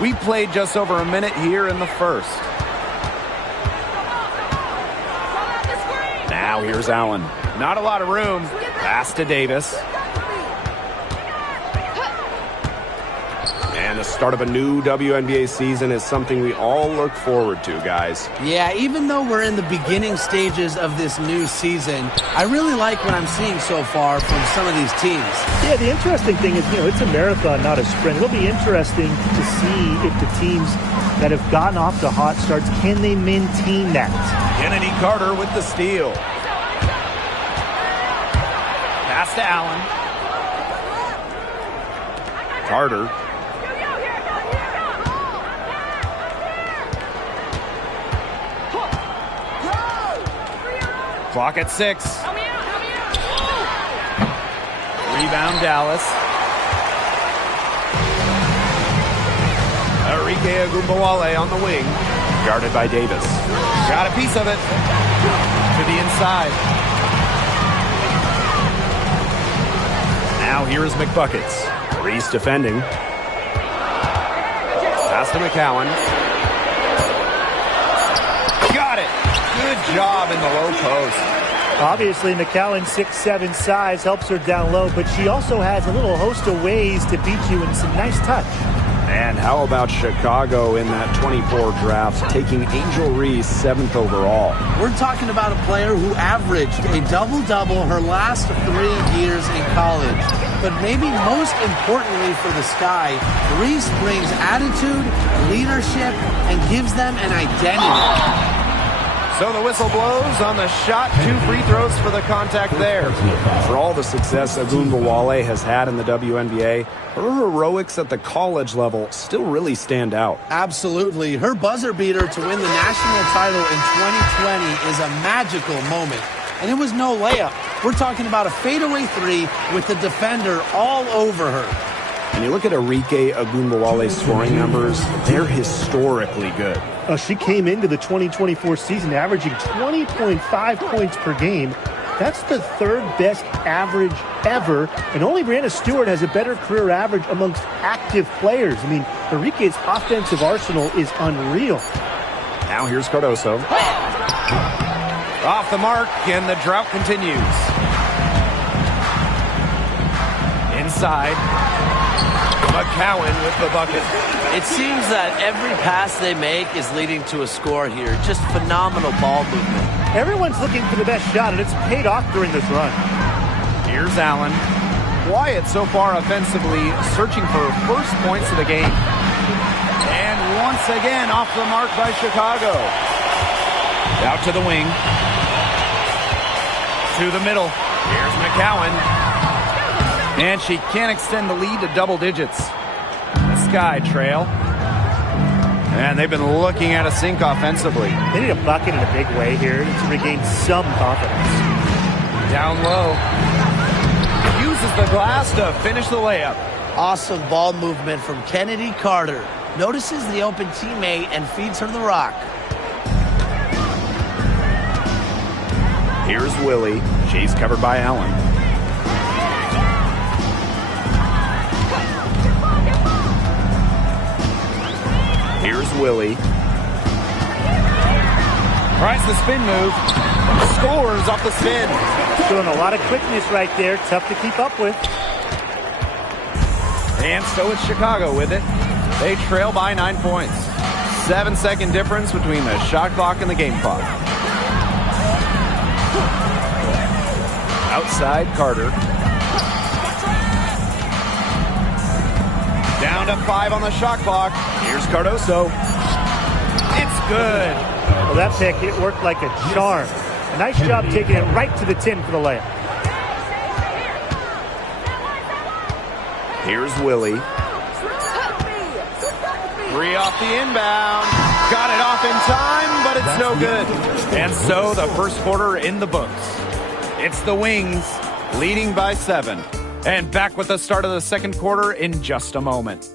We played just over a minute here in the first. Now here's Allen. Not a lot of room. Pass to Davis. And the start of a new WNBA season is something we all look forward to, guys. Yeah, even though we're in the beginning stages of this new season, I really like what I'm seeing so far from some of these teams. Yeah, the interesting thing is, it's a marathon, not a sprint. It'll be interesting to see if the teams that have gotten off to hot starts, can they maintain that? Kennedy Carter with the steal. Pass to Allen. Carter. Clock at 6. Rebound Dallas. Arike Ogunbowale on the wing. Guarded by Davis. Got a piece of it. To the inside. Now here is McBuckets. Reese defending. Pass to McCowan. Got it. Good job in the low post. Obviously, McCowan's 6'7" size helps her down low, but she also has a little host of ways to beat you in some nice touch. And how about Chicago in that 24 draft, taking Angel Reese 7th overall? We're talking about a player who averaged a double-double her last 3 years in college. But maybe most importantly for the Sky, Reese brings attitude, leadership, and gives them an identity. So the whistle blows on the shot. 2 free throws for the contact there. For all the success Ogunbowale has had in the WNBA, her heroics at the college level still really stand out. Absolutely. Her buzzer beater to win the national title in 2020 is a magical moment. And it was no layup. We're talking about a fadeaway 3 with the defender all over her. And you look at Arike Ogunbowale's scoring numbers, they're historically good. She came into the 2024 season averaging 20.5 points per game. That's the 3rd best average ever. And only Brianna Stewart has a better career average amongst active players. I mean, Arike's offensive arsenal is unreal. Now here's Cardoso. Off the mark, and the drought continues. Inside. McCowan with the bucket. It seems that every pass they make is leading to a score here. Just phenomenal ball movement. Everyone's looking for the best shot, and it's paid off during this run. Here's Allen. Quiet so far offensively, searching for first points of the game. And once again, off the mark by Chicago. Out to the wing. To the middle. Here's McCowan. And she can't extend the lead to double digits. The Sky trail. And they've been looking at a sink offensively. They need a bucket in a big way here to regain some confidence. Down low. Uses the glass to finish the layup. Awesome ball movement from Kennedy Carter. Notices the open teammate and feeds her the rock. Here's Willie. She's covered by Allen. Here's Willie. Tries the spin move. Scores off the spin. Showing a lot of quickness right there. Tough to keep up with. And so it's Chicago with it. They trail by 9 points. 7-second difference between the shot clock and the game clock. Outside Carter. Down to 5 on the shot clock. Here's Cardoso. It's good. Well, that pick, it worked like a charm. A nice job taking it right to the tin for the layup. Here's Willie. 3 off the inbound. Got it off in time, but it's no good. And so the first quarter in the books. It's the Wings leading by 7. And back with the start of the second quarter in just a moment.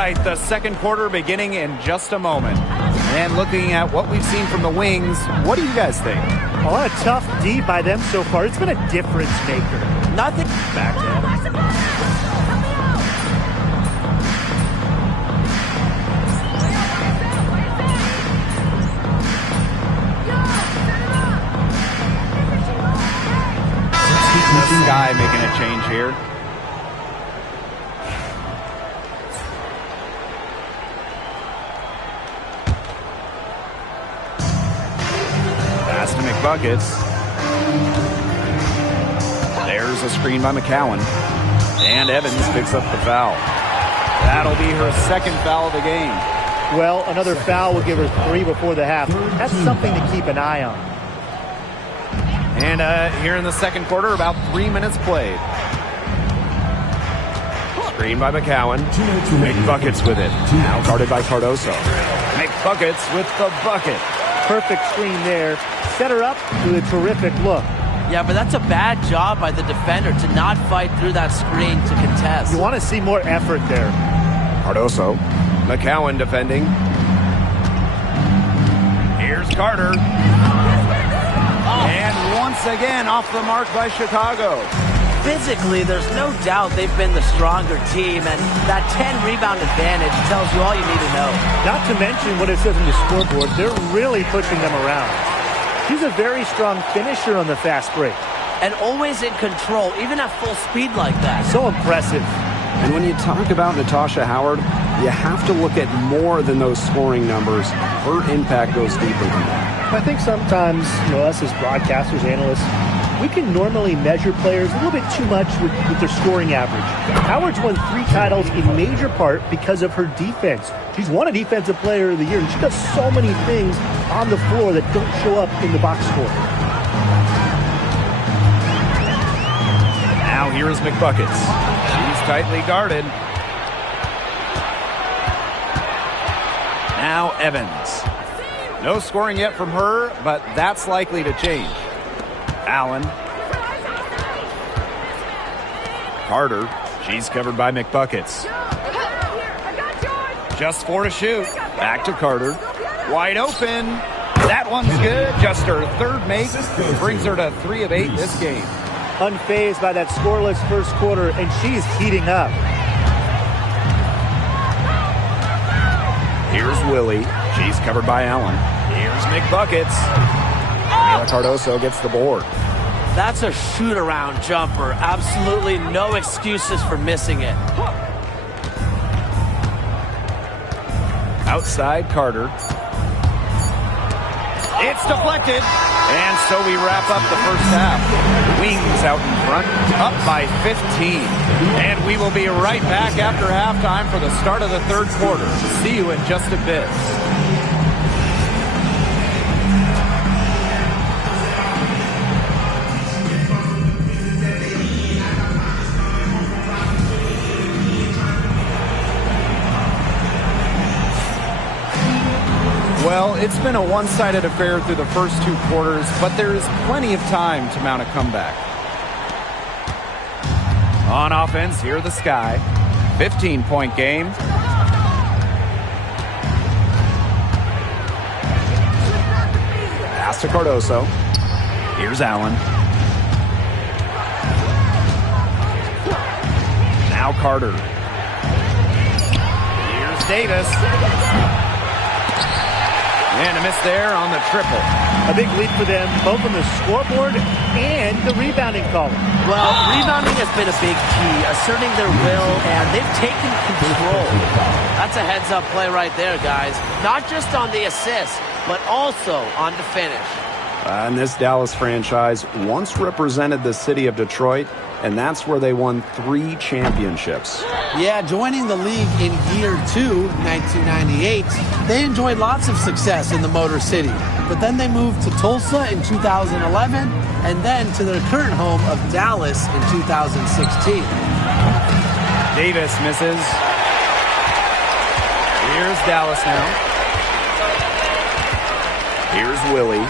right, the second quarter beginning in just a moment. And looking at what we've seen from the Wings, what do you guys think? A lot of tough D by them so far. It's been a difference maker. Nothing. Back to Evans. The Sky making a change here. Pass to McBuckets. There's a screen by McCowan. And Evans picks up the foul. That'll be her second foul of the game. Well, another foul will give her 3 before the half. That's something to keep an eye on. And here in the second quarter, about 3 minutes played. Screen by McCowan. McBuckets with it. Now guarded by Cardoso. McBuckets with the bucket. Perfect screen there. Set her up with a terrific look. Yeah, but that's a bad job by the defender to not fight through that screen to contest. You want to see more effort there. Cardoso. McCowan defending. Here's Carter. And once again off the mark by Chicago. Physically, there's no doubt they've been the stronger team, and that 10-rebound advantage tells you all you need to know. Not to mention what it says on the scoreboard, they're really pushing them around. She's a very strong finisher on the fast break. And always in control, even at full speed like that. So impressive. And when you talk about Natasha Howard, you have to look at more than those scoring numbers. Her impact goes deeper than that. I think sometimes, us as broadcasters, analysts, we can normally measure players a little bit too much with their scoring average. Howard's won 3 titles in major part because of her defense. She's won a Defensive Player of the Year, and she does so many things on the floor that don't show up in the box score. Now here is McBuckets. She's tightly guarded. Now Evans. No scoring yet from her, but that's likely to change. Allen. Carter. She's covered by McBuckets. Just 4 to shoot. Back to Carter. Wide open. That one's good. Just her third make. Brings her to 3 of 8 this game. Unfazed by that scoreless first quarter, and she's heating up. Here's Willie. She's covered by Allen. Here's McBuckets. Camila Cardoso gets the board. That's a shoot-around jumper. Absolutely no excuses for missing it. Outside Carter. It's deflected. And so we wrap up the first half. Wings out in front, up by 15. And we will be right back after halftime for the start of the third quarter. See you in just a bit. Well, it's been a one-sided affair through the first 2 quarters, but there is plenty of time to mount a comeback. On offense, here the Sky. 15-point game. Pass to Cardoso. Here's Allen. Now Carter. Here's Davis. And a miss there on the triple. A big lead for them, both on the scoreboard and the rebounding column. Well, rebounding has been a big key, asserting their will, and they've taken control. That's a heads-up play right there, guys. Not just on the assist, but also on the finish. And this Dallas franchise once represented the city of Detroit, and that's where they won 3 championships. Yeah, joining the league in year 2, 1998, they enjoyed lots of success in the Motor City. But then they moved to Tulsa in 2011, and then to their current home of Dallas in 2016. Davis misses. Here's Dallas now. Here's Willie.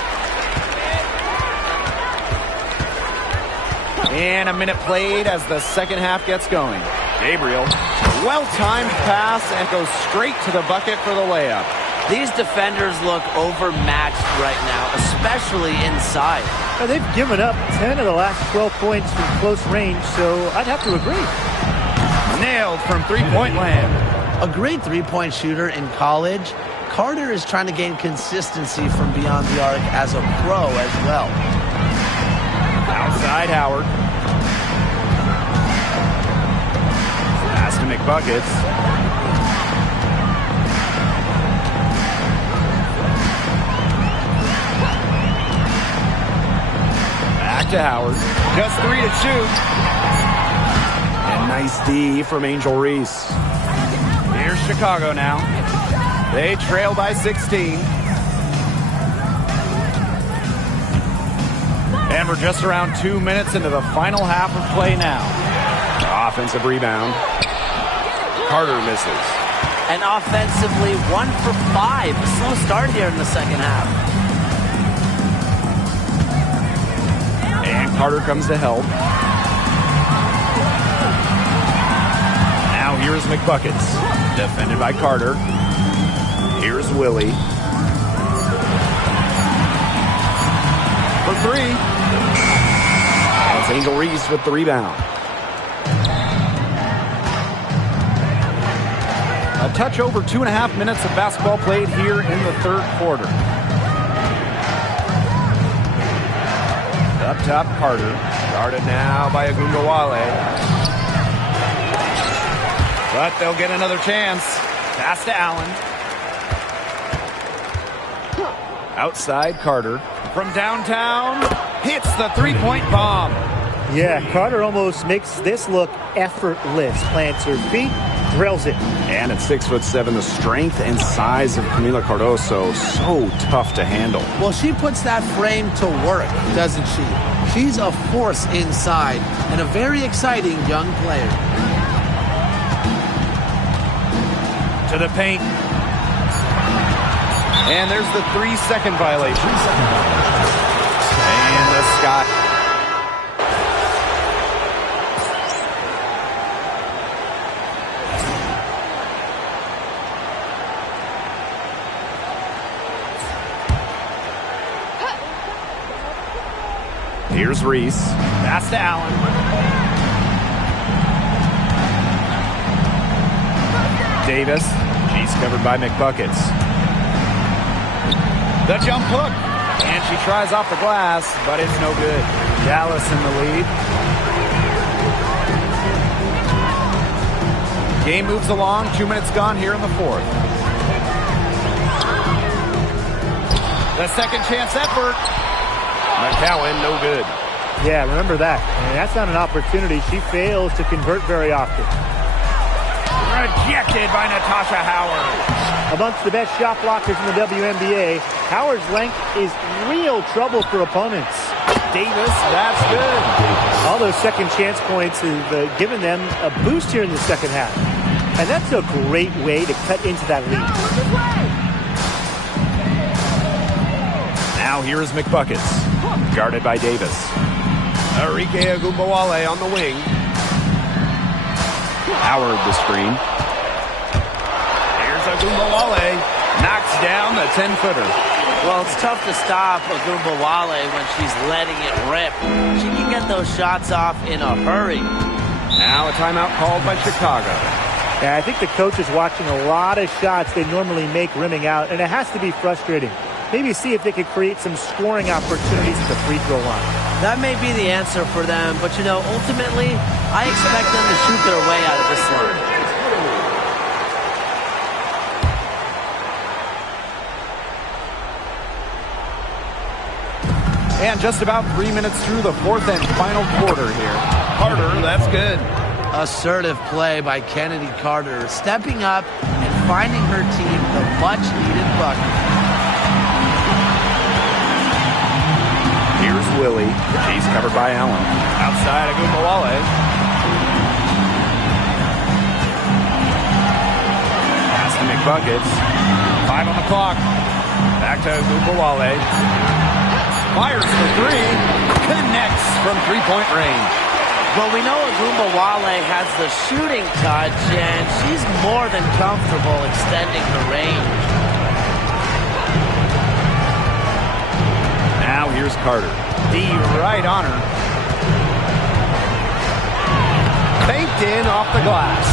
And a minute played as the second half gets going. Gabriel Well-timed pass and goes straight to the bucket for the layup. These defenders look overmatched right now, especially inside. Now, they've given up 10 of the last 12 points from close range, so I'd have to agree. Nailed from three-point land. A great three-point shooter in college, Carter is trying to gain consistency from beyond the arc as a pro as well. Outside Howard. Pass to McBuckets. Back to Howard. Just 3 to shoot. And nice D from Angel Reese. Here's Chicago now. They trail by 16. And we're just around 2 minutes into the final half of play now. Offensive rebound. Carter misses. And offensively, 1 for 5. A slow start here in the second half. And Carter comes to help. Now here's McBuckets. Defended by Carter. Here's Willie. For 3. That's Angel Reese with the rebound. A touch over 2.5 minutes of basketball played here in the third quarter. Up top, Carter. Guarded now by Agundawale. But they'll get another chance. Pass to Allen. Outside, Carter. From downtown, hits the three-point bomb. Yeah, Carter almost makes this look effortless. Plants her feet, drills it. And at 6'7", the strength and size of Camila Cardoso, so tough to handle. Well, she puts that frame to work, doesn't she? She's a force inside and a very exciting young player. To the paint. And there's the 3-second violation. And the Scott. Here's Reese. Pass to Allen. Davis. She's covered by McBuckets. The jump hook. And she tries off the glass, but it's no good. Dallas in the lead. Game moves along. 2 minutes gone here in the fourth. The second chance effort. McCowan, no good. Yeah, remember that. And that's not an opportunity. She fails to convert very often. Rejected by Natasha Howard. Amongst the best shot blockers in the WNBA, Howard's length is real trouble for opponents. Davis, that's good. All those second chance points have given them a boost here in the second half. And that's a great way to cut into that lead. Now here is McBuckets. Guarded by Davis. Arike Agundawale on the wing. Howard the screen. Here's Agundawale. Knocks down the 10-footer. Well, it's tough to stop Agundawale when she's letting it rip. She can get those shots off in a hurry. Now a timeout called by Chicago. Yeah, I think the coach is watching a lot of shots they normally make rimming out, and it has to be frustrating. Maybe see if they could create some scoring opportunities at the free throw line. That may be the answer for them, but you know, ultimately, I expect them to shoot their way out of this line. And just about 3 minutes through the fourth and final quarter here. Carter, that's good. Assertive play by Kennedy Carter, stepping up and finding her team the much-needed bucket. Here's Willie. She's covered by Allen. Outside Agundawale. Pass to McBuckets. 5 on the clock. Back to Agundawale. Fires for 3. Connects from three-point range. Well, we know Agumbawale has the shooting touch, and she's more than comfortable extending her range. Now here's Carter. D right on her. Baked in off the glass.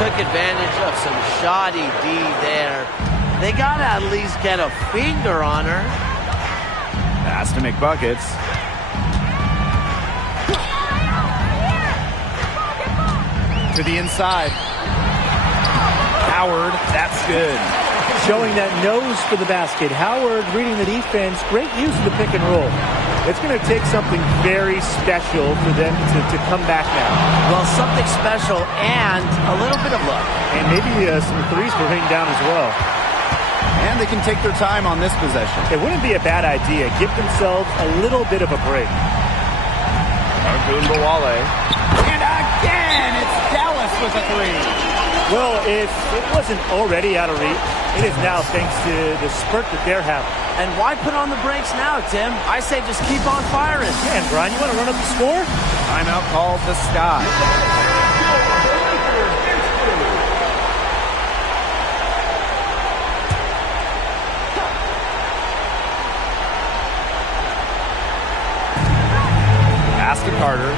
Took advantage of some shoddy D there. They got to at least get a finger on her. Pass to McBuckets. To the inside. Howard, that's good. Showing that nose for the basket. Howard reading the defense. Great use of the pick and roll. It's going to take something very special for them to come back now. Well, something special and a little bit of luck. And maybe some threes for rain down as well. And they can take their time on this possession. It wouldn't be a bad idea. Give themselves a little bit of a break. Agumbawale. And again, it's Dallas with a three. Well, if it wasn't already out of reach, it is now thanks to the spurt that they're having. And why put on the brakes now, Tim? I say just keep on firing. Yeah, and Brian, you want to run up the score? Timeout called the Sky. Pass to Carter.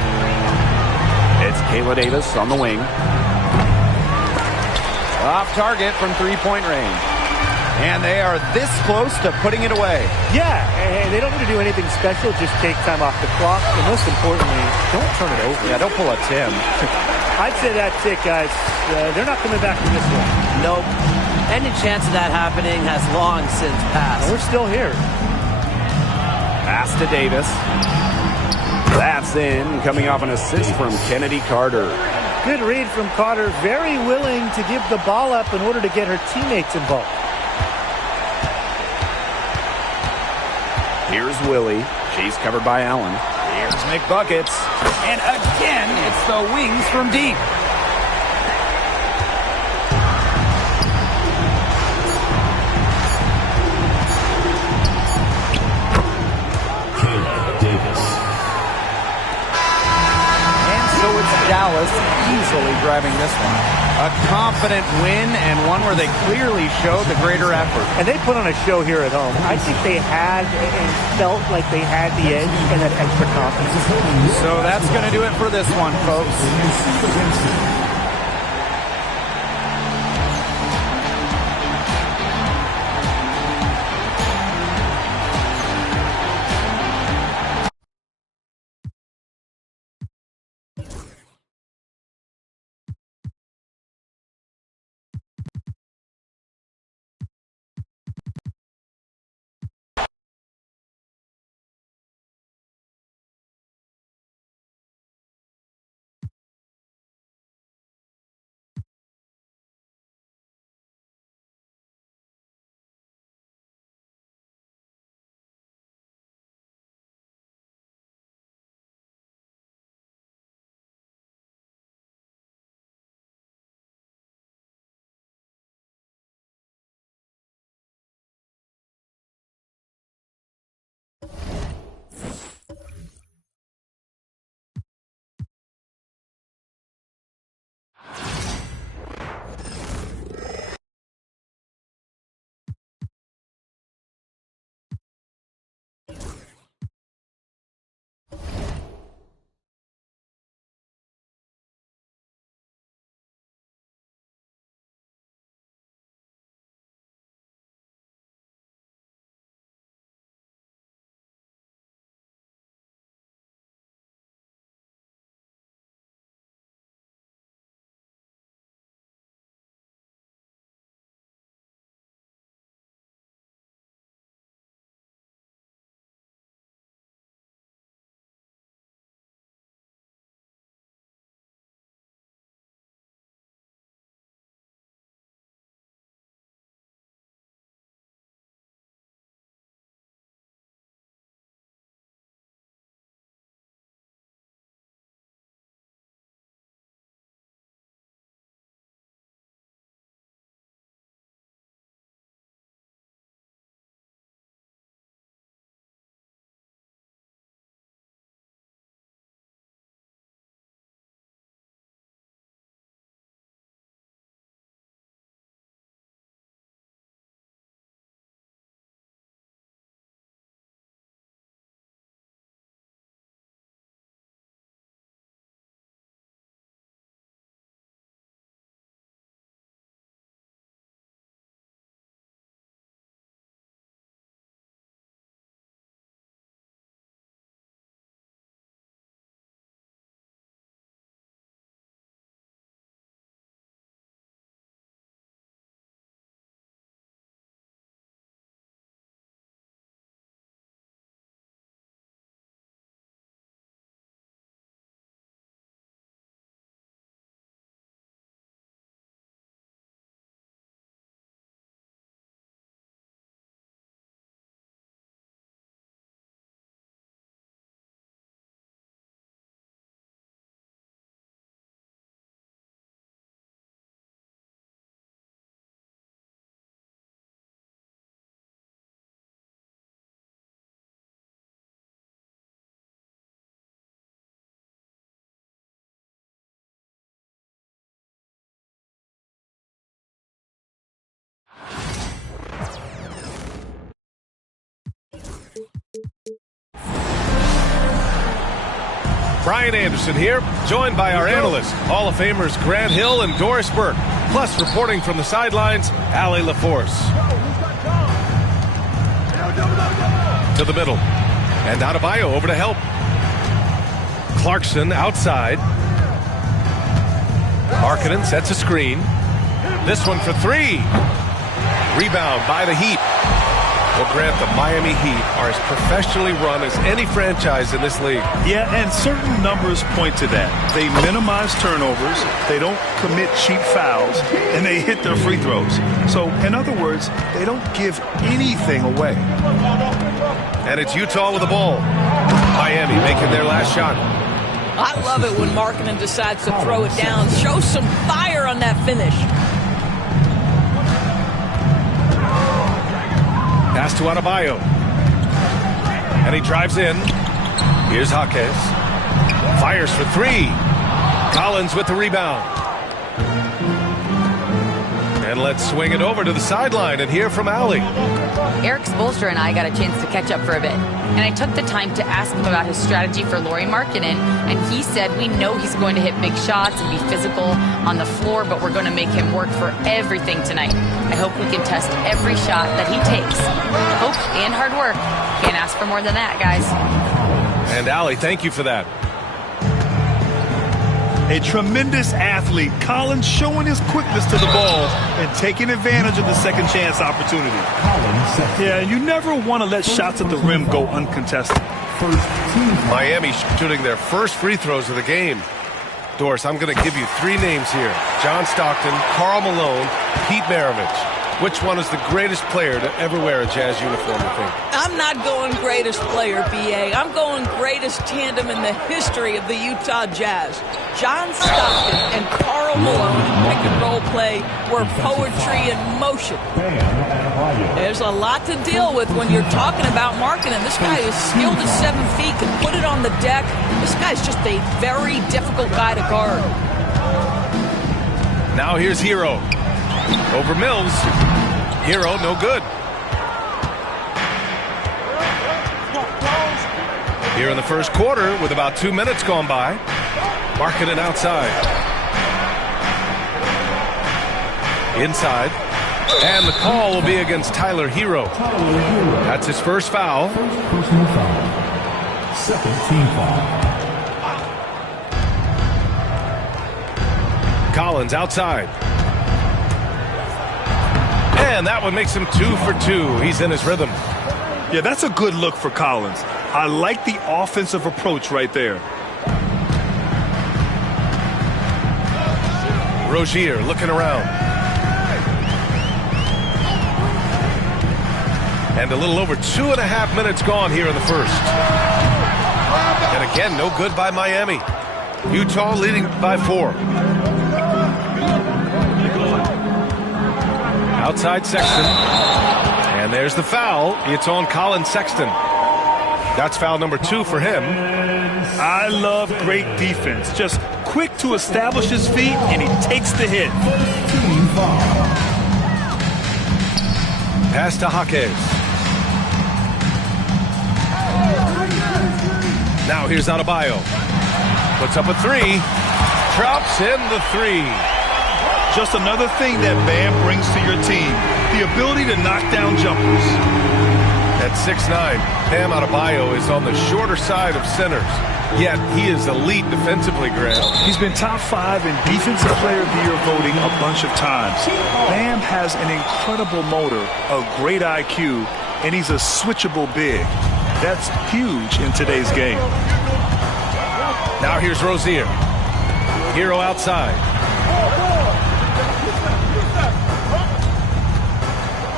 It's Kayla Davis on the wing. Off target from three-point range. And they are this close to putting it away. Yeah, and they don't need to do anything special. Just take time off the clock. And most importantly, don't turn it over. Yeah, don't pull a Tim. I'd say that's it, guys. They're not coming back from this one. Nope. Any chance of that happening has long since passed. And we're still here. Pass to Davis. That's in, coming off an assist from Kennedy Carter. Good read from Carter. Very willing to give the ball up in order to get her teammates involved. Here's Willie. She's covered by Allen. Here's McBuckets. And again, it's the wings from deep. Kayla Davis. And so it's Dallas easily grabbing this one. A confident win and one where they clearly showed the greater effort. And they put on a show here at home. I think they had and felt like they had the edge and that extra confidence. So that's going to do it for this one, folks. Brian Anderson here, joined by our analysts, Hall of Famers Grant Hill and Doris Burke. Plus, reporting from the sidelines, Allie LaForce. To the middle. And Adebayo over to help. Clarkson outside. Markkanen sets a screen. This one for three. Rebound by the Heat. Well, Grant, the Miami Heat are as professionally run as any franchise in this league. Yeah, and certain numbers point to that. They minimize turnovers, they don't commit cheap fouls, and they hit their free throws. So, in other words, they don't give anything away. And it's Utah with the ball. Miami making their last shot. I love it when Markkanen decides to throw it down. Show some fire on that finish. Pass to Adebayo. And he drives in. Here's Jaquez. Fires for three. Collins with the rebound. And let's swing it over to the sideline and hear from Allie. Eric Spoelstra and I got a chance to catch up for a bit. And I took the time to ask him about his strategy for Lauri Markkanen. And he said, we know he's going to hit big shots and be physical on the floor, but we're going to make him work for everything tonight. I hope we can test every shot that he takes. Hope and hard work. Can't ask for more than that, guys. And Allie, thank you for that. A tremendous athlete, Collins showing his quickness to the ball and taking advantage of the second chance opportunity. Yeah, and you never want to let shots at the rim go uncontested. Miami shooting their first free throws of the game. Doris, I'm going to give you three names here. John Stockton, Karl Malone, Pete Maravich. Which one is the greatest player to ever wear a Jazz uniform, you think? I'm not going greatest player, B.A. I'm going greatest tandem in the history of the Utah Jazz. John Stockton and Karl Malone pick-and-roll play were poetry in motion. There's a lot to deal with when you're talking about Markkanen. This guy is skilled at 7 feet, can put it on the deck. This guy's just a very difficult guy to guard. Now here's Hero. Over Mills. Hero, no good. Here in the first quarter, with about 2 minutes gone by, Markkanen outside. Inside. And the call will be against Tyler Hero. That's his first foul. Personal foul. Second team foul. Collins outside. And that one makes him 2 for 2. He's in his rhythm. Yeah, that's a good look for Collins. I like the offensive approach right there. Rozier looking around. And a little over 2.5 minutes gone here in the first. And again, no good by Miami. Utah leading by 4. Outside Sexton. And there's the foul. It's on Colin Sexton. That's foul number 2 for him. I love great defense. Just quick to establish his feet, and he takes the hit. Pass to Jaquez. Now here's Adebayo. Puts up a 3. Drops in the 3. Just another thing that Bam brings to your team. The ability to knock down jumpers. At 6'9", Bam Adebayo is on the shorter side of centers. Yet he is elite defensively, Grant. He's been top 5 in Defensive Player of the Year voting a bunch of times. Bam has an incredible motor, a great IQ, and he's a switchable big. That's huge in today's game. Now here's Rozier. Hero outside.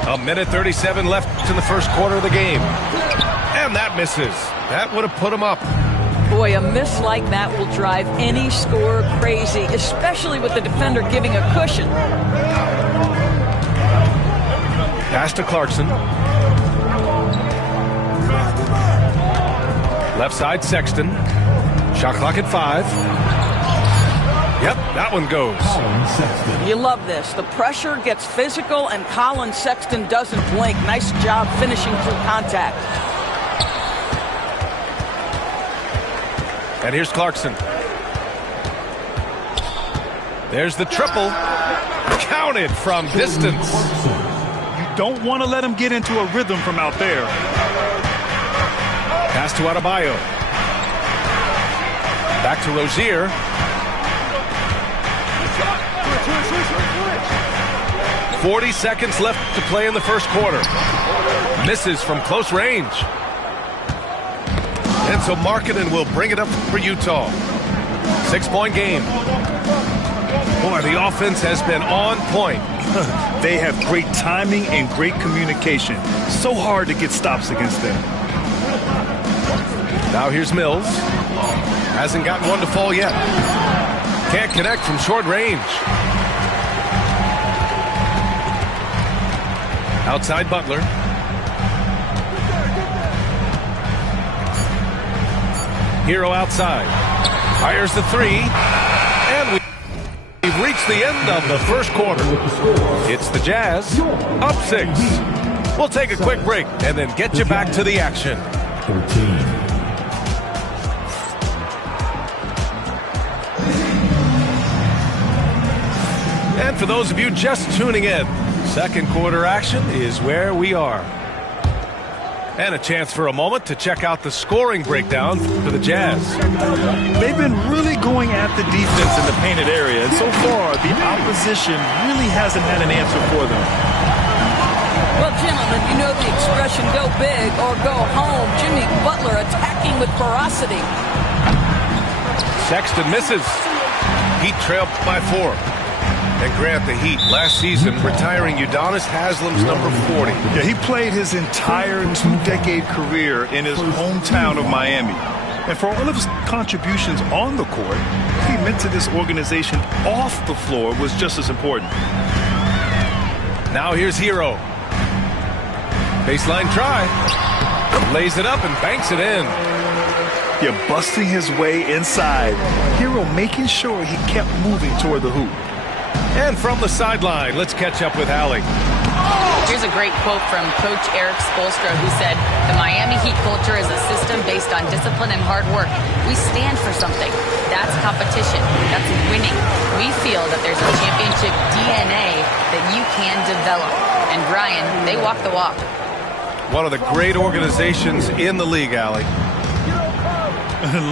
A minute 37 left in the first quarter of the game. And that misses. That would have put him up. Boy, a miss like that will drive any scorer crazy, especially with the defender giving a cushion. Pass to Clarkson. Left side, Sexton. Shot clock at 5. Yep, that one goes. You love this. The pressure gets physical, and Colin Sexton doesn't blink. Nice job finishing through contact. And here's Clarkson. There's the triple. Counted from distance. You don't want to let him get into a rhythm from out there. Pass to Adebayo. Back to Rozier. "40 seconds left to play in the first quarter." Misses from close range. And so Markkanen will bring it up for Utah. 6-point game. Boy, the offense has been on point. They have great timing and great communication. So hard to get stops against them. Now here's Mills. Hasn't gotten one to fall yet. Can't connect from short range. Outside Butler. Hero outside. Fires the three. And we've reached the end of the first quarter. It's the Jazz up 6. We'll take a quick break and then get you back to the action. 13. And for those of you just tuning in, second quarter action is where we are. And a chance for a moment to check out the scoring breakdown for the Jazz. They've been really going at the defense in the painted area, and so far the opposition really hasn't had an answer for them. Well, gentlemen, you know the expression go big or go home. Jimmy Butler attacking with ferocity. Sexton misses. Heat trailed by 4. And Grant, the Heat last season retiring Udonis Haslem's number 40. Yeah, he played his entire 2-decade career in his hometown of Miami. And for all of his contributions on the court, what he meant to this organization off the floor was just as important. Now here's Hero. Baseline try. Lays it up and banks it in. Yeah, busting his way inside. Hero making sure he kept moving toward the hoop. And from the sideline, let's catch up with Allie. Here's a great quote from Coach Eric Spoelstra, who said, "The Miami Heat culture is a system based on discipline and hard work. We stand for something. That's competition. That's winning. We feel that there's a championship DNA that you can develop." And Brian, they walk the walk. One of the great organizations in the league, Allie.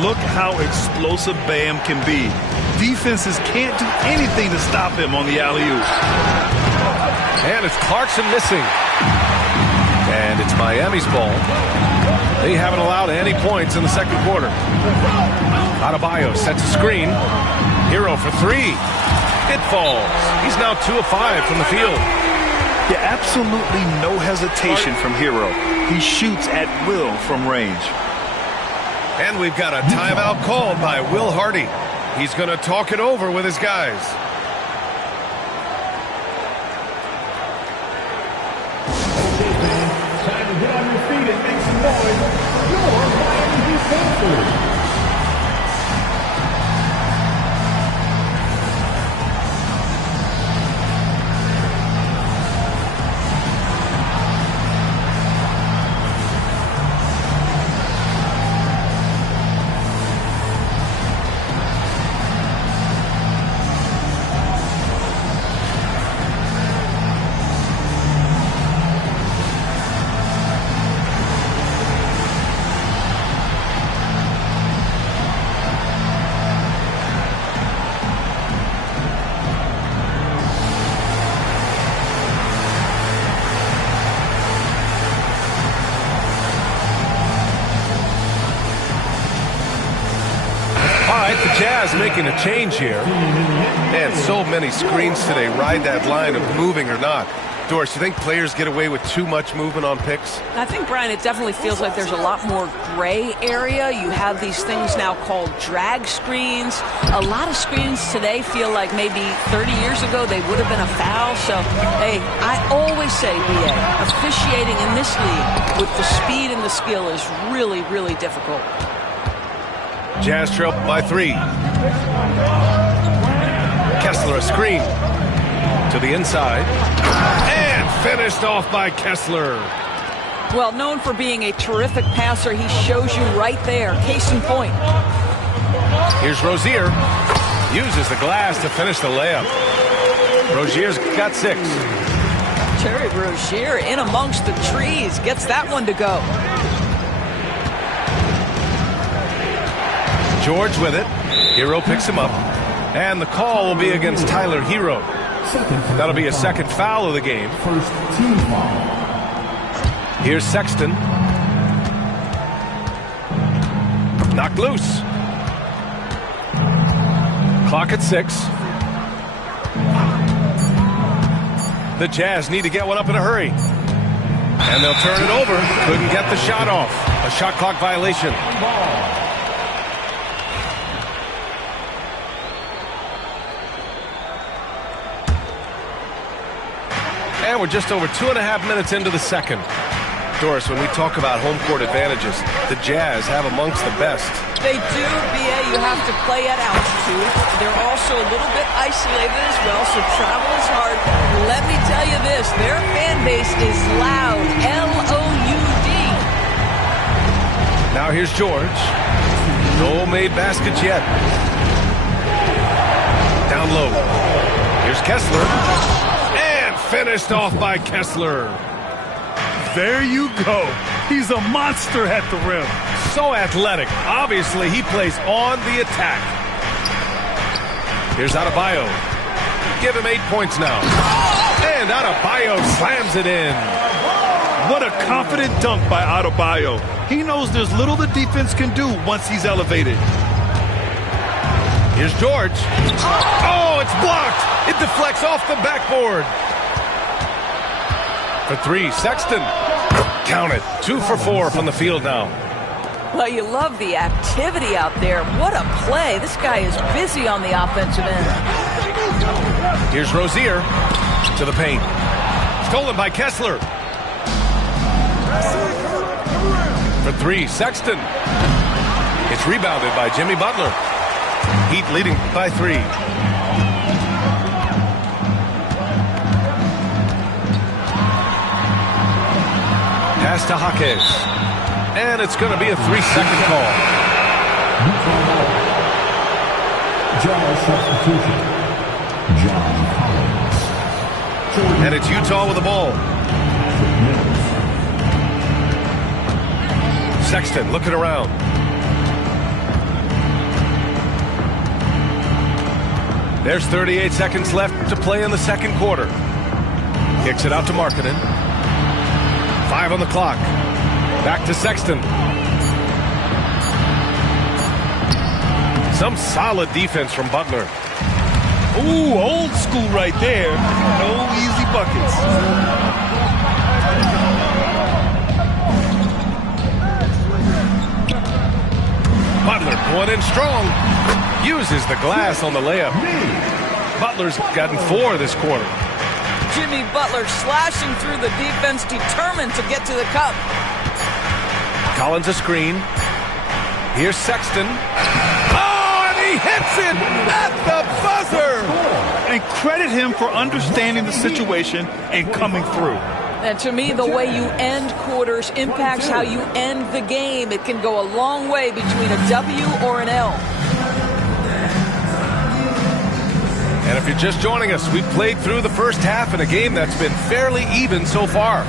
Look how explosive Bam can be. Defenses can't do anything to stop him on the alley-oop. And it's Clarkson missing. And it's Miami's ball. They haven't allowed any points in the second quarter. Adebayo sets a screen. Hero for 3. It falls. He's now 2 of 5 from the field. Yeah, absolutely no hesitation from Hero. He shoots at will from range. And we've got a timeout called by Will Hardy. He's going to talk it over with his guys. Time to get on your feet and make some noise. Your Miami Heat Panthers. Jazz making a change here. Man, so many screens today ride that line of moving or not. Doris, you think players get away with too much movement on picks? I think, Brian, it definitely feels like there's a lot more gray area. You have these things now called drag screens. A lot of screens today feel like maybe 30 years ago they would have been a foul. So, hey, I always say, BA, officiating in this league with the speed and the skill is really, really difficult. Jazz trail by 3. Kessler a screen to the inside and finished off by Kessler. Well, known for being a terrific passer, he shows you right there. Case in point. Here's Rozier. Uses the glass to finish the layup. Rozier's got 6. Terry Rozier in amongst the trees gets that one to go. George with it. Hero picks him up. And the call will be against Tyler Hero. That'll be a second foul of the game. First team foul. Here's Sexton. Knocked loose. Clock at 6. The Jazz need to get one up in a hurry. And they'll turn it over. Couldn't get the shot off. A shot clock violation. And we're just over 2.5 minutes into the second. Doris, when we talk about home court advantages, the Jazz have amongst the best. They do, B.A. You have to play at altitude. They're also a little bit isolated as well, so travel is hard. Let me tell you this, their fan base is loud, L-O-U-D. Now here's George. No made baskets yet. Down low. Here's Kessler. And finished off by Kessler. There you go. He's a monster at the rim. So athletic. Obviously, he plays on the attack. Here's Adebayo. Give him 8 points now. And Adebayo slams it in. What a confident dunk by Adebayo. He knows there's little the defense can do once he's elevated. Here's George. Oh, it's blocked. It deflects off the backboard. For 3, Sexton. Count it. 2 for 4 from the field now. Well, you love the activity out there. What a play. This guy is busy on the offensive end. Here's Rozier to the paint. Stolen by Kessler. For 3, Sexton. It's rebounded by Jimmy Butler. Heat leading by 3. Pass to Jaquez. And it's going to be a 3-second call. Jazz substitution. John Collins. And it's Utah with the ball. Sexton looking around. There's 38 seconds left to play in the second quarter. Kicks it out to Markkanen. 5 on the clock. Back to Sexton. Some solid defense from Butler. Ooh, old school right there. No easy buckets. Butler going in strong. Uses the glass on the layup. Butler's gotten 4 this quarter. Jimmy Butler slashing through the defense, determined to get to the cup. Collins a screen. Here's Sexton. Oh, and he hits it at the buzzer. And credit him for understanding the situation and coming through. And to me, the way you end quarters impacts how you end the game. It can go a long way between a W or an L. And if you're just joining us, we've played through the first half in a game that's been fairly even so far.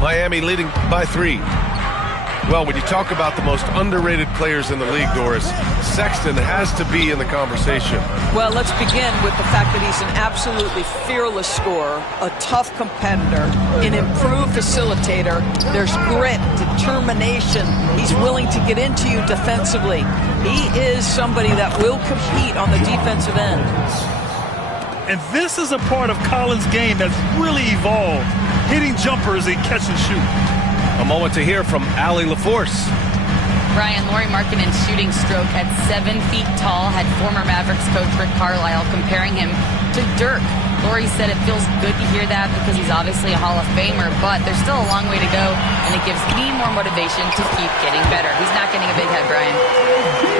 Miami leading by 3. Well, when you talk about the most underrated players in the league, Doris, Sexton has to be in the conversation. Well, let's begin with the fact that he's an absolutely fearless scorer, a tough competitor, an improved facilitator. There's grit, determination. He's willing to get into you defensively. He is somebody that will compete on the defensive end. And this is a part of Collins' game that's really evolved, hitting jumpers and catch and shoot. A moment to hear from Allie LaForce. Brian, Lauri Markkanen's shooting stroke at 7 feet tall had former Mavericks coach Rick Carlisle comparing him to Dirk. Lauri said it feels good to hear that because he's obviously a Hall of Famer, but there's still a long way to go, and it gives me more motivation to keep getting better. He's not getting a big head, Brian.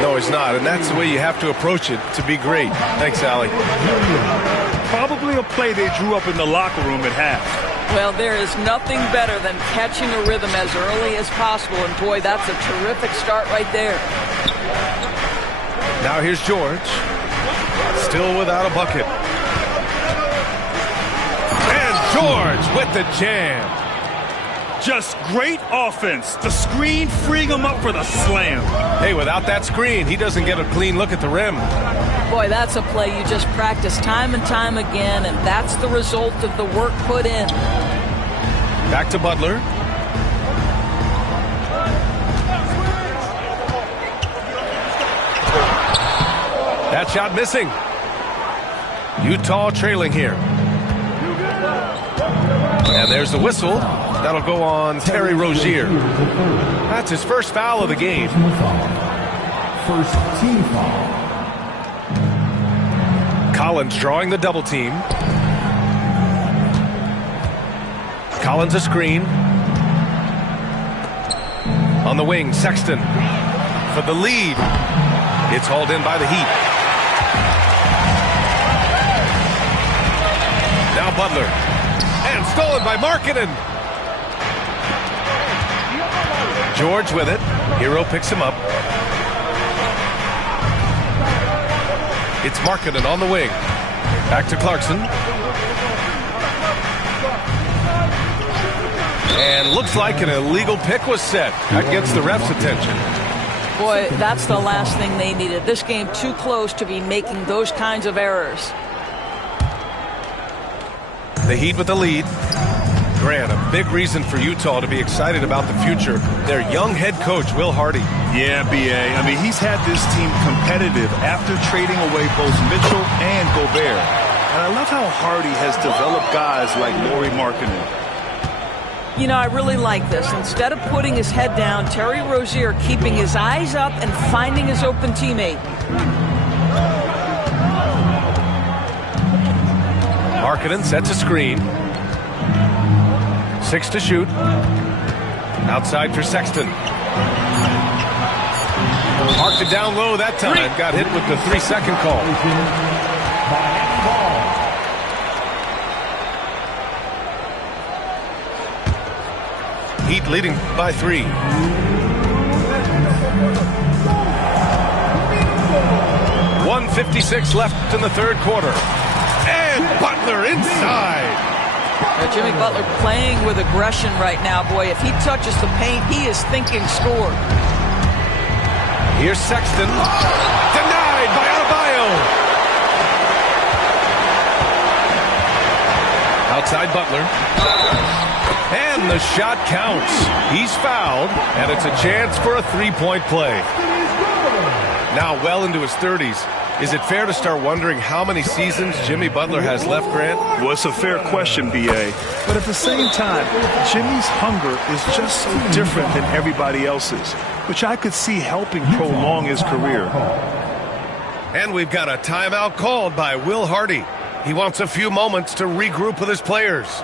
No, he's not, and that's the way you have to approach it to be great. Thanks, Allie. Probably a play they drew up in the locker room at half. Well, there is nothing better than catching a rhythm as early as possible, and boy, that's a terrific start right there. Now here's George. Still without a bucket. And George with the jam. Just great offense. The screen freeing him up for the slam. Hey, without that screen, he doesn't get a clean look at the rim. Boy, that's a play you just practice time and time again, and that's the result of the work put in. Back to Butler. That shot missing. Utah trailing here. And there's the whistle. That'll go on Terry Rozier. That's his first foul of the game. First team foul. Collins drawing the double team. Collins a screen. On the wing, Sexton for the lead. It's hauled in by the Heat. Now Butler. And stolen by Markkanen. George with it. Hero picks him up. It's Markkanen on the wing. Back to Clarkson. And looks like an illegal pick was set. That gets the ref's attention. Boy, that's the last thing they needed. This game too close to be making those kinds of errors. The Heat with the lead. Grant, a big reason for Utah to be excited about the future. Their young head coach, Will Hardy. Yeah, B.A. I mean, he's had this team competitive after trading away both Mitchell and Gobert. And I love how Hardy has developed guys like Lauri Markkanen. You know, I really like this. Instead of putting his head down, Terry Rozier keeping his eyes up and finding his open teammate. Markkanen sets a screen. 6 to shoot. Outside for Sexton. Marked it down low that time. Got hit with the 3-second call. Heat leading by 3. .156 left in the third quarter. And Butler inside. Jimmy Butler playing with aggression right now. Boy, if he touches the paint, he is thinking score. Here's Sexton. Denied by Adebayo. Outside Butler. And the shot counts. He's fouled, and it's a chance for a three-point play. Now well into his 30s. Is it fair to start wondering how many seasons Jimmy Butler has left, Grant? Well, it's a fair question, B.A. But at the same time, Jimmy's hunger is just so different than everybody else's, which I could see helping prolong his career. And we've got a timeout called by Will Hardy. He wants a few moments to regroup with his players.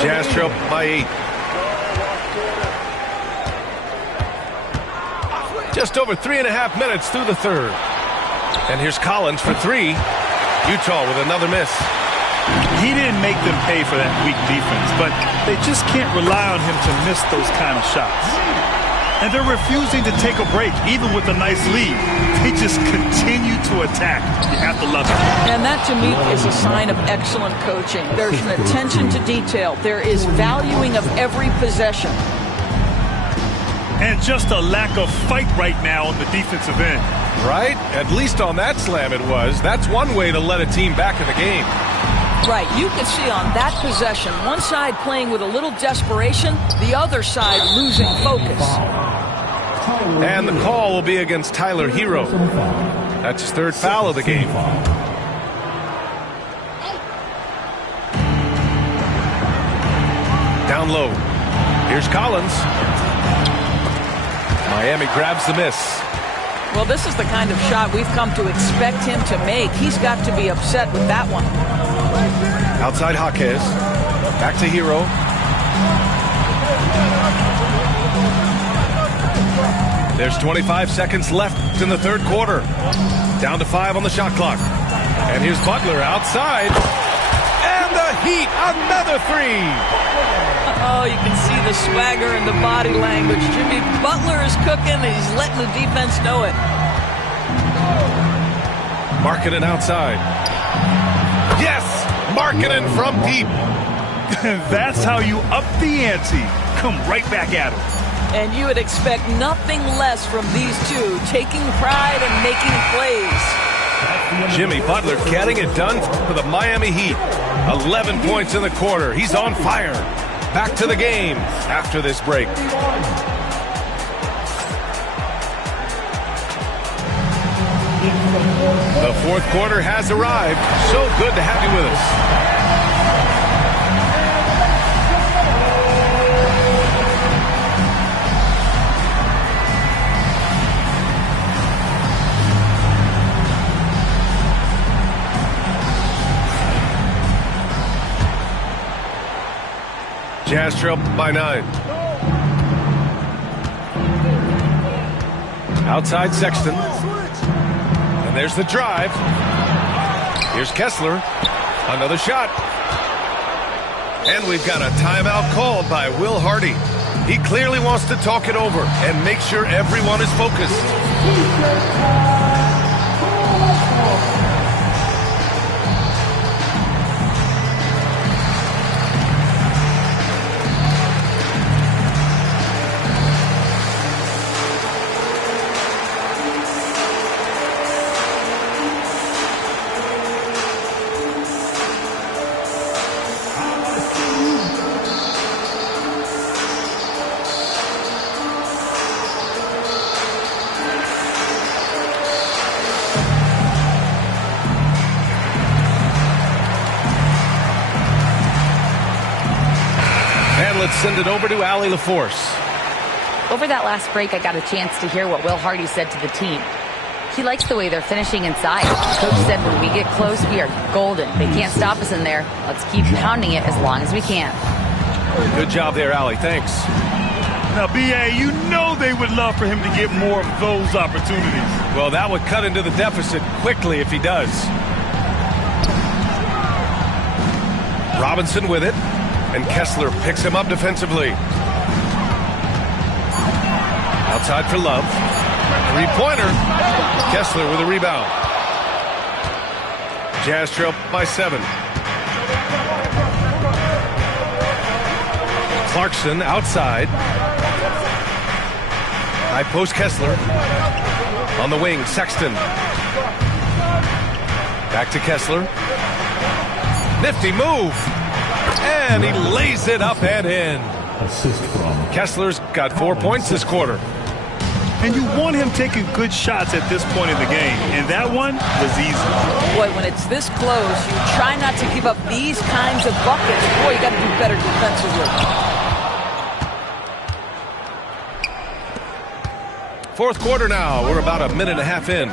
Jazz trail by 8. Just over 3.5 minutes through the third. And here's Collins for 3. Utah with another miss. He didn't make them pay for that weak defense, but they just can't rely on him to miss those kind of shots. And they're refusing to take a break, even with a nice lead. They just continue to attack. You have to love it. And that, to me, is a sign of excellent coaching. There's an attention to detail. There is valuing of every possession. And just a lack of fight right now on the defensive end. Right? At least on that slam it was. That's one way to let a team back in the game. Right, you can see on that possession, one side playing with a little desperation, the other side losing focus. And the call will be against Tyler Hero. That's his third foul of the game. Down low. Here's Collins. Miami grabs the miss. Well, this is the kind of shot we've come to expect him to make. He's got to be upset with that one. Outside Jaquez. Back to Hero. There's 25 seconds left in the third quarter. Down to 5 on the shot clock. And here's Butler outside. And the Heat, another three. Oh, you can see the swagger and the body language. Jimmy Butler is cooking, and he's letting the defense know it. Markkanen outside. Yes! Markkanen from deep. That's how you up the ante. Come right back at him. And you would expect nothing less from these two, taking pride and making plays. Jimmy Butler getting it done for the Miami Heat. 11 points in the quarter. He's on fire. Back to the game after this break. The fourth quarter has arrived. So good to have you with us. Jazz trail by 9. Outside Sexton. And there's the drive. Here's Kessler. Another shot. And we've got a timeout called by Will Hardy. He clearly wants to talk it over and make sure everyone is focused. Let's send it over to Allie LaForce. Over that last break, I got a chance to hear what Will Hardy said to the team. He likes the way they're finishing inside. Coach said when we get close, we are golden. They can't stop us in there. Let's keep pounding it as long as we can. Good job there, Allie. Thanks. Now, B.A., you know they would love for him to get more of those opportunities. Well, that would cut into the deficit quickly if he does. Robinson with it. And Kessler picks him up defensively. Outside for Love. Three-pointer. Kessler with a rebound. Jazz trail by 7. Clarkson outside. High post Kessler. On the wing, Sexton. Back to Kessler. Nifty move. And he lays it up and in. Kessler's got 4 points this quarter. And you want him taking good shots at this point in the game. And that one was easy. Boy, when it's this close, you try not to give up these kinds of buckets. Boy, you got to do better defensively. Fourth quarter now. We're about a minute and a half in.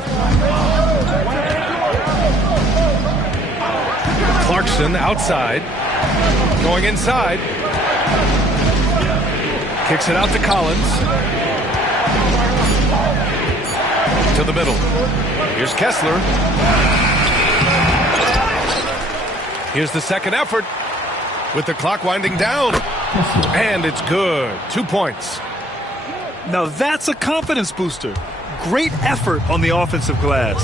Clarkson outside. Going inside. Kicks it out to Collins. To the middle. Here's Kessler. Here's the second effort with the clock winding down. And it's good. 2 points. Now that's a confidence booster. Great effort on the offensive glass.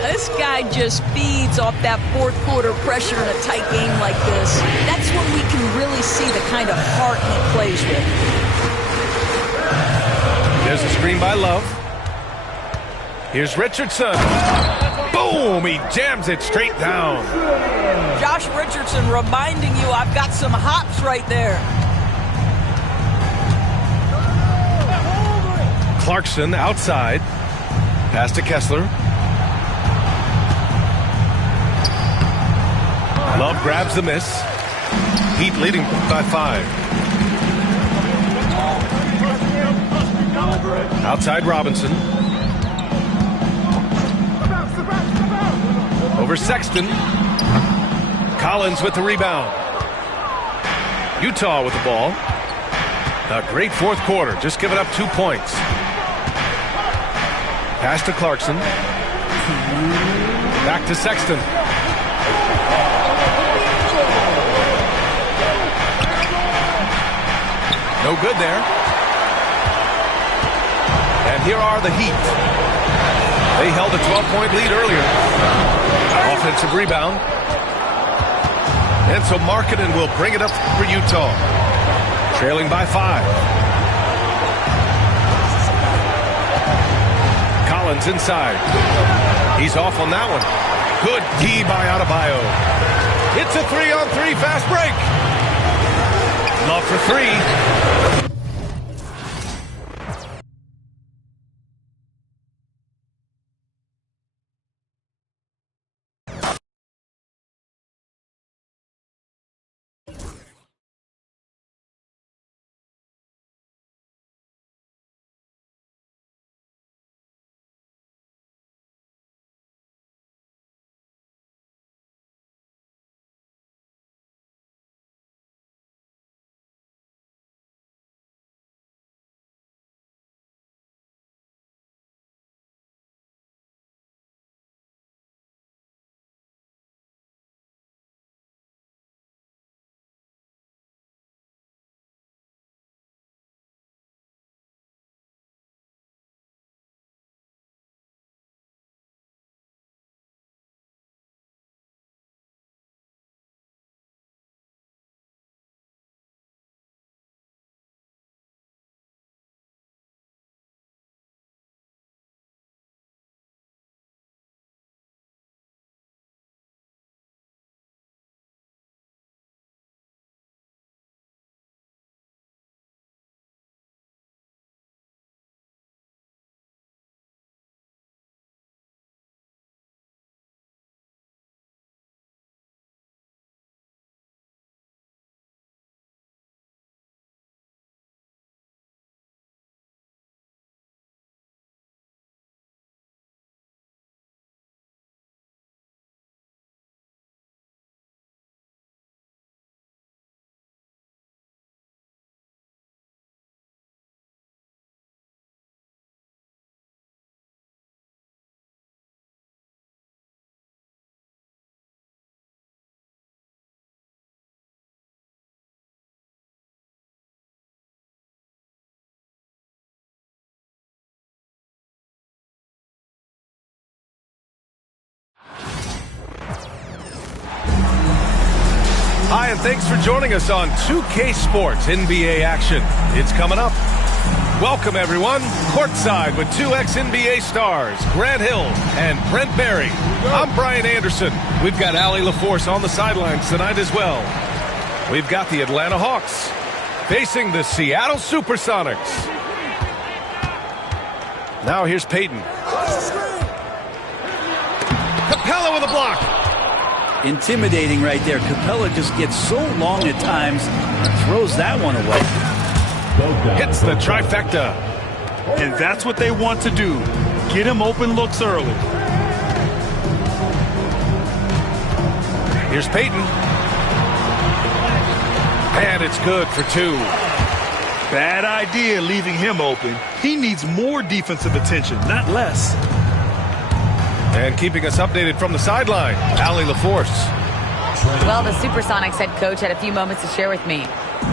This guy just feeds off that fourth quarter pressure in a tight game like this. That's when we can really see the kind of heart he plays with. There's a screen by Love. Here's Richardson. Boom! He jams it straight down. Josh Richardson reminding you I've got some hops right there. Clarkson outside. Pass to Kessler. Love grabs the miss. Heat leading by 5. Outside Robinson. Over Sexton. Collins with the rebound. Utah with the ball. A great fourth quarter. Just giving up 2 points. Pass to Clarkson. Back to Sexton. No good there. And here are the Heat. They held a 12-point lead earlier. Offensive rebound. And so Markkanen will bring it up for Utah. Trailing by 5. Collins inside. He's off on that one. Good D by Adebayo. It's a 3-on-3 fast break. Love for 3. Hi, and thanks for joining us on 2K Sports NBA action. It's coming up. Welcome, everyone. Courtside with 2X NBA stars, Grant Hill and Brent Barry. I'm Brian Anderson. We've got Allie LaForce on the sidelines tonight as well. We've got the Atlanta Hawks facing the Seattle Supersonics. Now here's Payton. Capella with a block. Intimidating right there. Capella just gets so long at times and throws that one away. Hits the trifecta. And that's what they want to do. Get him open looks early. Here's Payton. And it's good for 2. Bad idea leaving him open. He needs more defensive attention, not less. And keeping us updated from the sideline, Allie LaForce. Well, the Supersonics head coach had a few moments to share with me.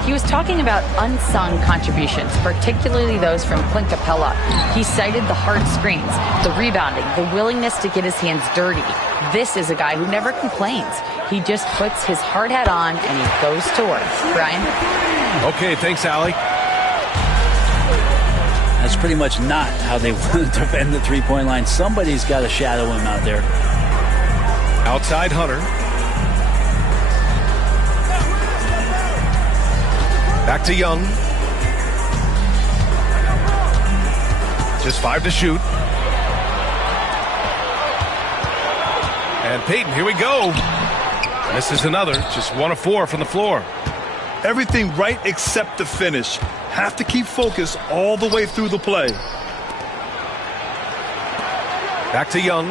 He was talking about unsung contributions, particularly those from Clint Capella. He cited the hard screens, the rebounding, the willingness to get his hands dirty. This is a guy who never complains. He just puts his hard hat on and he goes to work. Brian? Okay, thanks, Allie. That's pretty much not how they want to defend the three-point line. Somebody's got to shadow him out there. Outside Hunter. Back to Young. Just 5 to shoot. And Payton, here we go. Misses another. Just 1 of 4 from the floor. Everything right except the finish. Have to keep focus all the way through the play. Back to Young.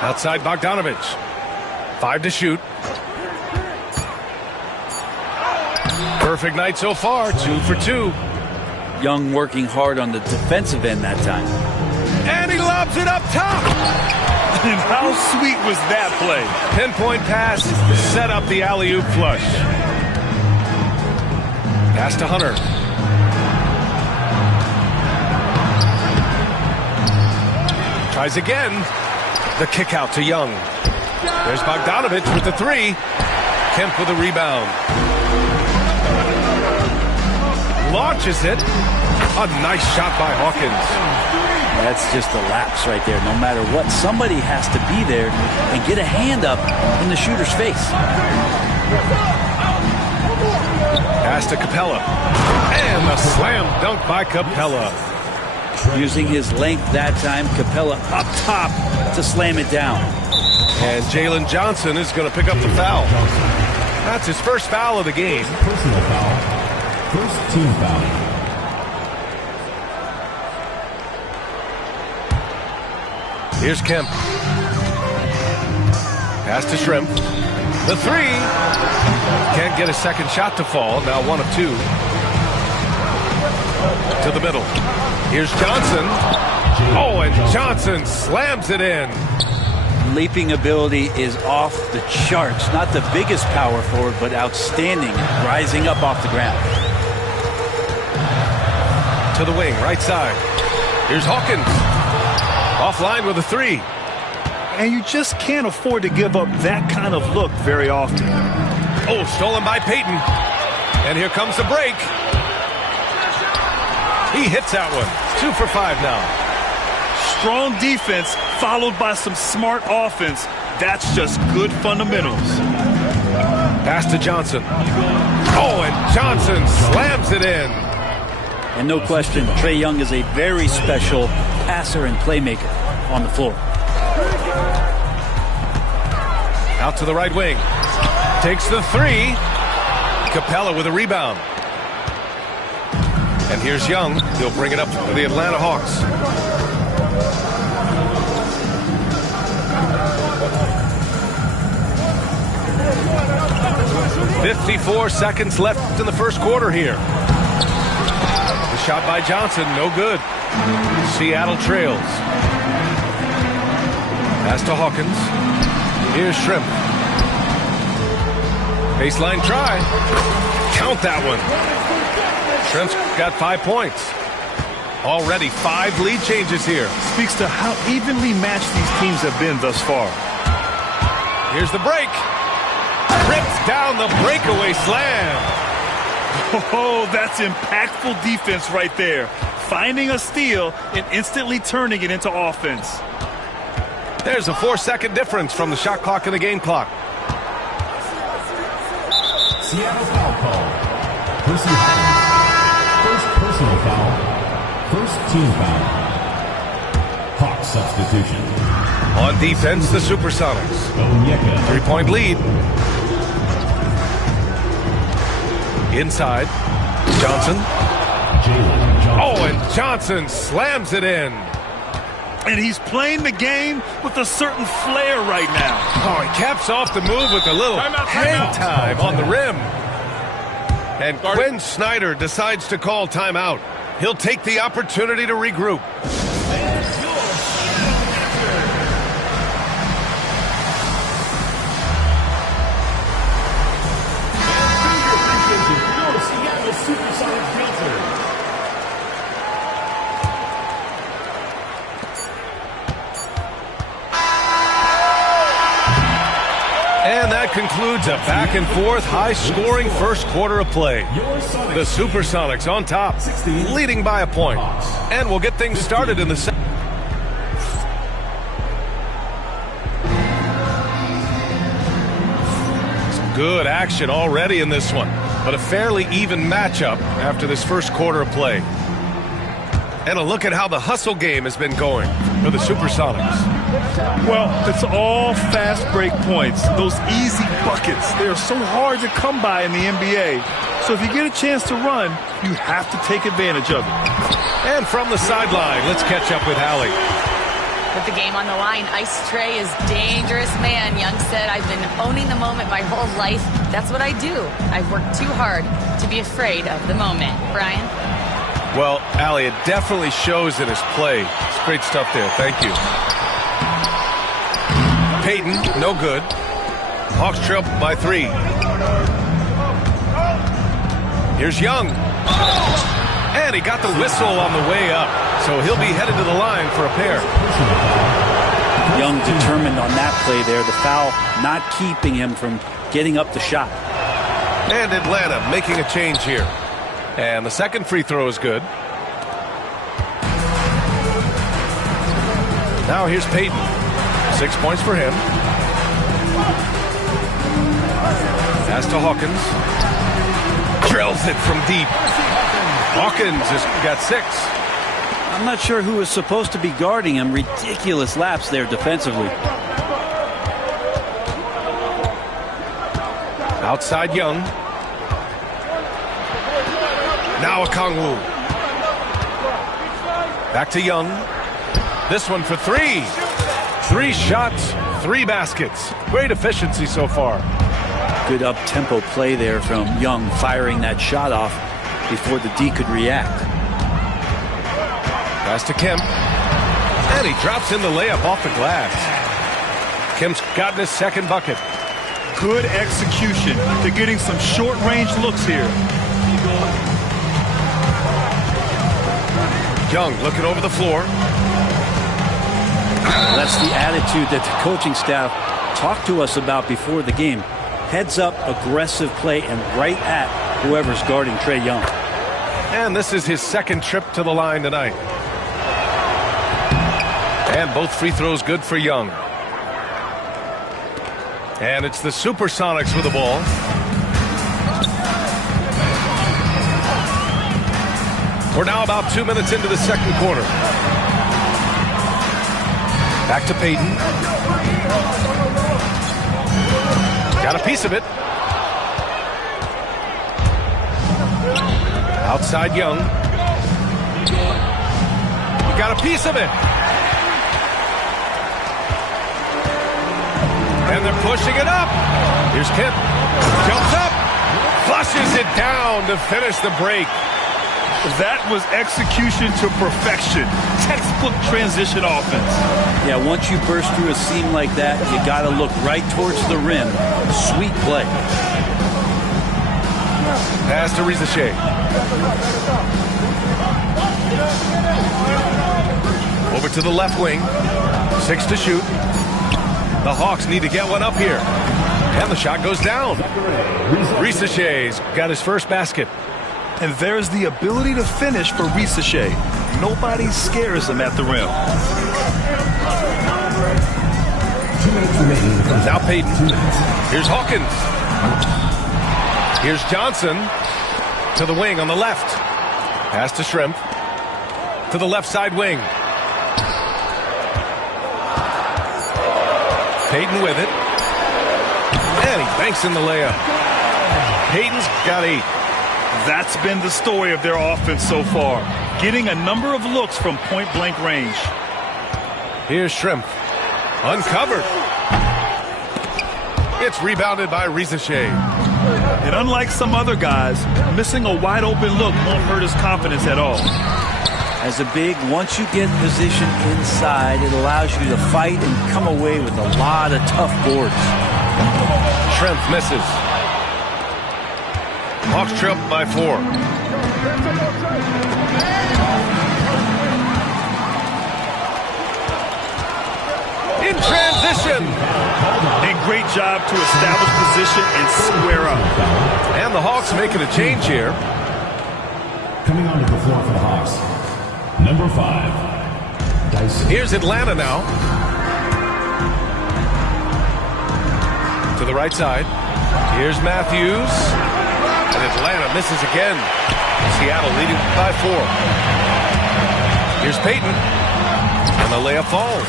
Outside Bogdanovich. 5 to shoot. Perfect night so far, 2 for 2. Young working hard on the defensive end that time. And he lobs it up top. And how sweet was that play? Pinpoint pass, set up the alley-oop flush. Pass to Hunter. Tries again. The kick out to Young. There's Bogdanovich with the 3. Kemp with a rebound. Launches it. A nice shot by Hawkins. That's just a lapse right there. No matter what, somebody has to be there and get a hand up in the shooter's face. Pass to Capella. And a slam dunk by Capella. Using his length that time, Capella up top to slam it down. And Jalen Johnson is going to pick up the foul. That's his first foul of the game. Personal foul. First team foul. Here's Kemp. Pass to Shrimp. The 3. Can't get a second shot to fall. Now 1 of 2. To the middle. Here's Johnson. Oh, and Johnson slams it in. Leaping ability is off the charts. Not the biggest power forward, but outstanding. Rising up off the ground. To the wing, right side. Here's Hawkins. Offline with a 3. And you just can't afford to give up that kind of look very often. Oh, stolen by Payton. And here comes the break. He hits that one. 2 for 5 now. Strong defense followed by some smart offense. That's just good fundamentals. Pass to Johnson. Oh, and Johnson slams it in. And no question, Trae Young is a very special passer and playmaker on the floor. Out to the right wing. Takes the 3. Capella with a rebound. And here's Young. He'll bring it up for the Atlanta Hawks. .54 seconds left in the first quarter here. The shot by Johnson, no good. Seattle trails. Pass to Hawkins. Here's Shrimp. Baseline try. Count that one. Shrimp's got 5 points. Already 5 lead changes here. Speaks to how evenly matched these teams have been thus far. Here's the break. Rips down the breakaway slam. Oh, that's impactful defense right there. Finding a steal and instantly turning it into offense. There's a 4-second difference from the shot clock and the game clock. Seattle foul call. Percy Harris. First personal foul. First team foul. Hawk substitution. On defense, the Supersonics. 3-point lead. Inside. Johnson. Oh, and Johnson slams it in. And he's playing the game with a certain flair right now. Oh, he caps off the move with a little hang time on the rim. And Quinn Snyder decides to call timeout. He'll take the opportunity to regroup. concludes a back-and-forth, high-scoring first quarter of play. The Supersonics on top, leading by a point. And we'll get things started in the second. Some good action already in this one, but a fairly even matchup after this first quarter of play. And a look at how the hustle game has been going for the Supersonics. Well, it's all fast break points. Those easy buckets, they're so hard to come by in the NBA. So if you get a chance to run, you have to take advantage of it. And from the sideline, let's catch up with Hallie. With the game on the line, Ice Trae is dangerous, man. Young said, I've been owning the moment my whole life. That's what I do. I've worked too hard to be afraid of the moment. Brian? Well, Allie, it definitely shows in his play. It's great stuff there. Thank you. Payton, no good. Hawks trail by 3. Here's Young. And he got the whistle on the way up. So he'll be headed to the line for a pair. Young determined on that play there. The foul not keeping him from getting up the shot. And Atlanta making a change here. And the second free throw is good. Now here's Payton. 6 points for him. Pass to Hawkins. Drills it from deep. Hawkins has got 6. I'm not sure who was supposed to be guarding him. Ridiculous lapse there defensively. Outside Young. Now Okongwu. Back to Young. This one for 3. 3 shots, 3 baskets. Great efficiency so far. Good up-tempo play there from Young, firing that shot off before the D could react. Pass to Kemp. And he drops in the layup off the glass. Kemp's gotten his second bucket. Good execution. They're getting some short-range looks here. Young looking over the floor. That's the attitude that the coaching staff talked to us about before the game. Heads up, aggressive play, and right at whoever's guarding Trae Young. And this is his second trip to the line tonight. And both free throws good for Young. And it's the Supersonics with the ball. We're now about 2 minutes into the second quarter. Back to Payton. Got a piece of it. Outside Young. He got a piece of it. And they're pushing it up. Here's Kemp. Jumps up. Flushes it down to finish the break. That was execution to perfection. Textbook transition offense. Yeah, once you burst through a seam like that, you got to look right towards the rim. Sweet play. Pass to Risacher. Over to the left wing. 6 to shoot. The Hawks need to get one up here. And the shot goes down. Risacher's got his first basket. And there's the ability to finish for Risacher. Nobody scares him at the rim. Now Payton. Here's Hawkins. Here's Johnson to the wing on the left. Pass to Shrimp. To the left side wing. Payton with it. And he banks in the layup. Payton's got 8. That's been the story of their offense so far. Getting a number of looks from point-blank range. Here's Shrimp. Uncovered. It's rebounded by Risacher. And unlike some other guys, missing a wide-open look won't hurt his confidence at all. As a big, once you get position inside, it allows you to fight and come away with a lot of tough boards. Shrimp misses. Hawks trail by 4. In transition. And great job to establish position and square up. And the Hawks making a change here. Coming onto the floor for the Hawks, number 5, Dyson. Here's Atlanta now. To the right side. Here's Matthews. And Atlanta misses again. Seattle leading by 4. Here's Payton. And the layup falls.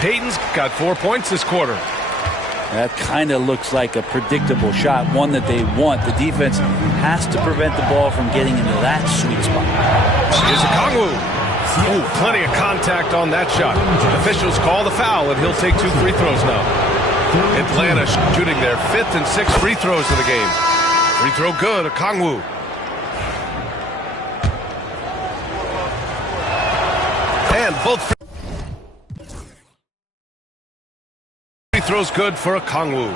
Payton's got 4 points this quarter. That kind of looks like a predictable shot, one that they want. The defense has to prevent the ball from getting into that sweet spot. Here's Okongwu. Ooh, plenty of contact on that shot. Officials call the foul, and he'll take 2 free throws now. Atlanta shooting their 5th and 6th free throws of the game. Free throw good, Okongwu. And both free throws good for Okongwu.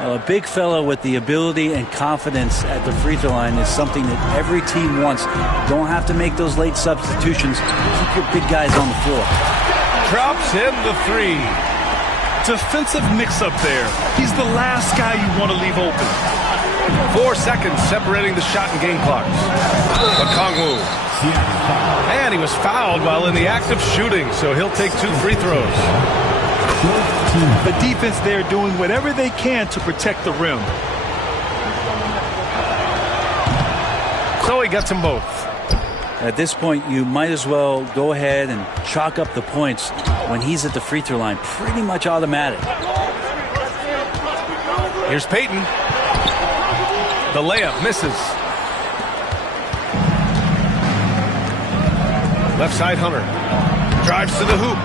A big fella with the ability and confidence at the free throw line is something that every team wants. Don't have to make those late substitutions. Keep your big guys on the floor. Drops in the 3. Defensive mix-up there. He's the last guy you want to leave open. 4 seconds separating the shot and game clocks. Okongwu. And he was fouled while in the act of shooting, so he'll take 2 free throws. The defense there doing whatever they can to protect the rim. So he gets them both. At this point, you might as well go ahead and chalk up the points when he's at the free throw line. Pretty much automatic. Here's Payton. The layup misses. Left side Hunter. Drives to the hoop.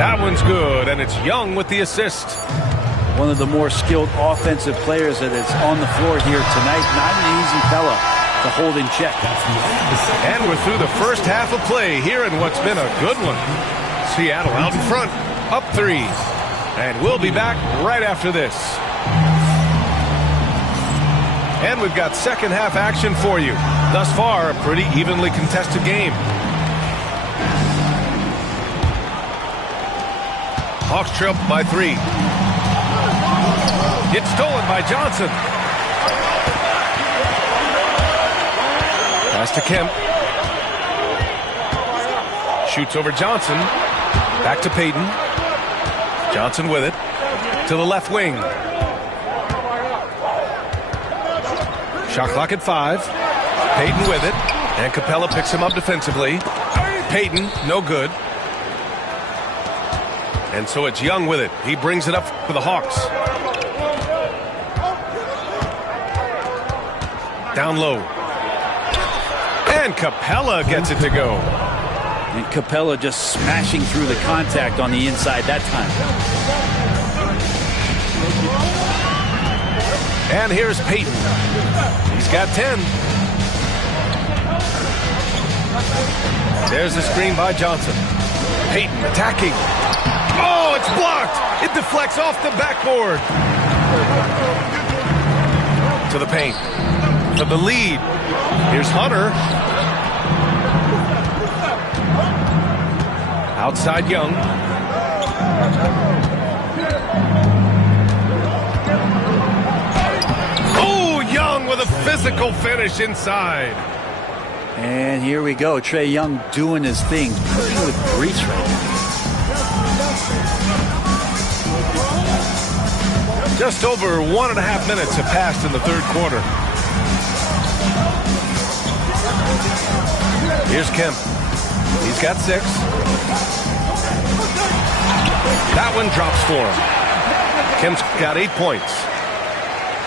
That one's good, and it's Young with the assist. One of the more skilled offensive players that is on the floor here tonight. Not an easy fella to hold in check. And we're through the first half of play here in what's been a good one. Seattle out in front, up 3. And we'll be back right after this. And we've got second half action for you. Thus far, a pretty evenly contested game. Hawks trail by 3. It's stolen by Johnson. Pass to Kemp. Shoots over Johnson. Back to Payton. Johnson with it. To the left wing. Shot clock at 5. Payton with it. And Capella picks him up defensively. Payton, no good. And so it's Young with it. He brings it up for the Hawks. Down low. And Capella gets it to go. And Capella just smashing through the contact on the inside that time. And here's Payton. He's got 10. There's the screen by Johnson. Payton attacking. Oh, it's blocked. It deflects off the backboard. To the paint. To the lead. Here's Hunter. Outside Young. Oh, Young with a physical finish inside. And here we go. Trae Young doing his thing. Playing with grease right now. Just over 1.5 minutes have passed in the third quarter. Here's Kemp. He's got 6. That one drops for him. Kemp's got 8 points.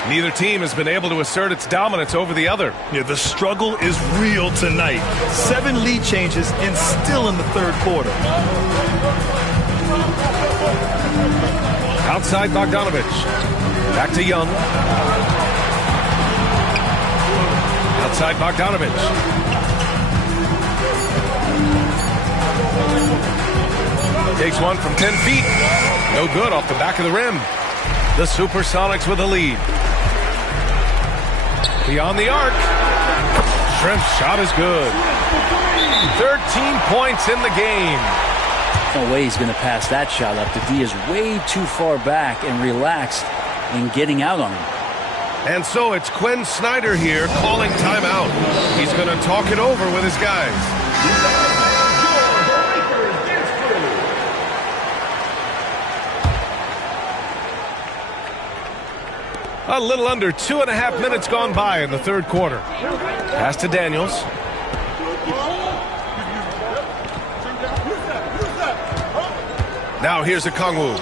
Neither team has been able to assert its dominance over the other. Yeah, the struggle is real tonight. 7 lead changes and still in the third quarter. Outside Bogdanovich. Back to Young. Outside Bogdanovich. Takes one from 10 feet. No good off the back of the rim. The Supersonics with a lead. Beyond the arc. Shrimp's shot is good. 13 points in the game. No way he's going to pass that shot up. The D is way too far back and relaxed in getting out on him. And so it's Quinn Snyder here calling timeout. He's going to talk it over with his guys. A little under 2.5 minutes gone by in the third quarter. Pass to Daniels. Now here's Okongwu.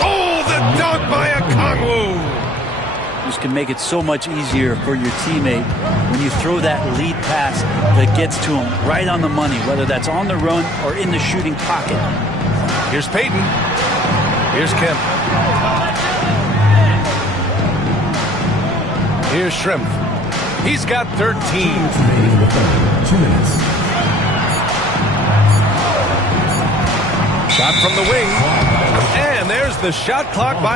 Oh, the dunk by Okongwu! This can make it so much easier for your teammate when you throw that lead pass that gets to him right on the money, whether that's on the run or in the shooting pocket. Here's Payton. Here's Kemp. Here's Shrimp. He's got 13. 2 minutes. Shot from the wing. And there's the shot clock by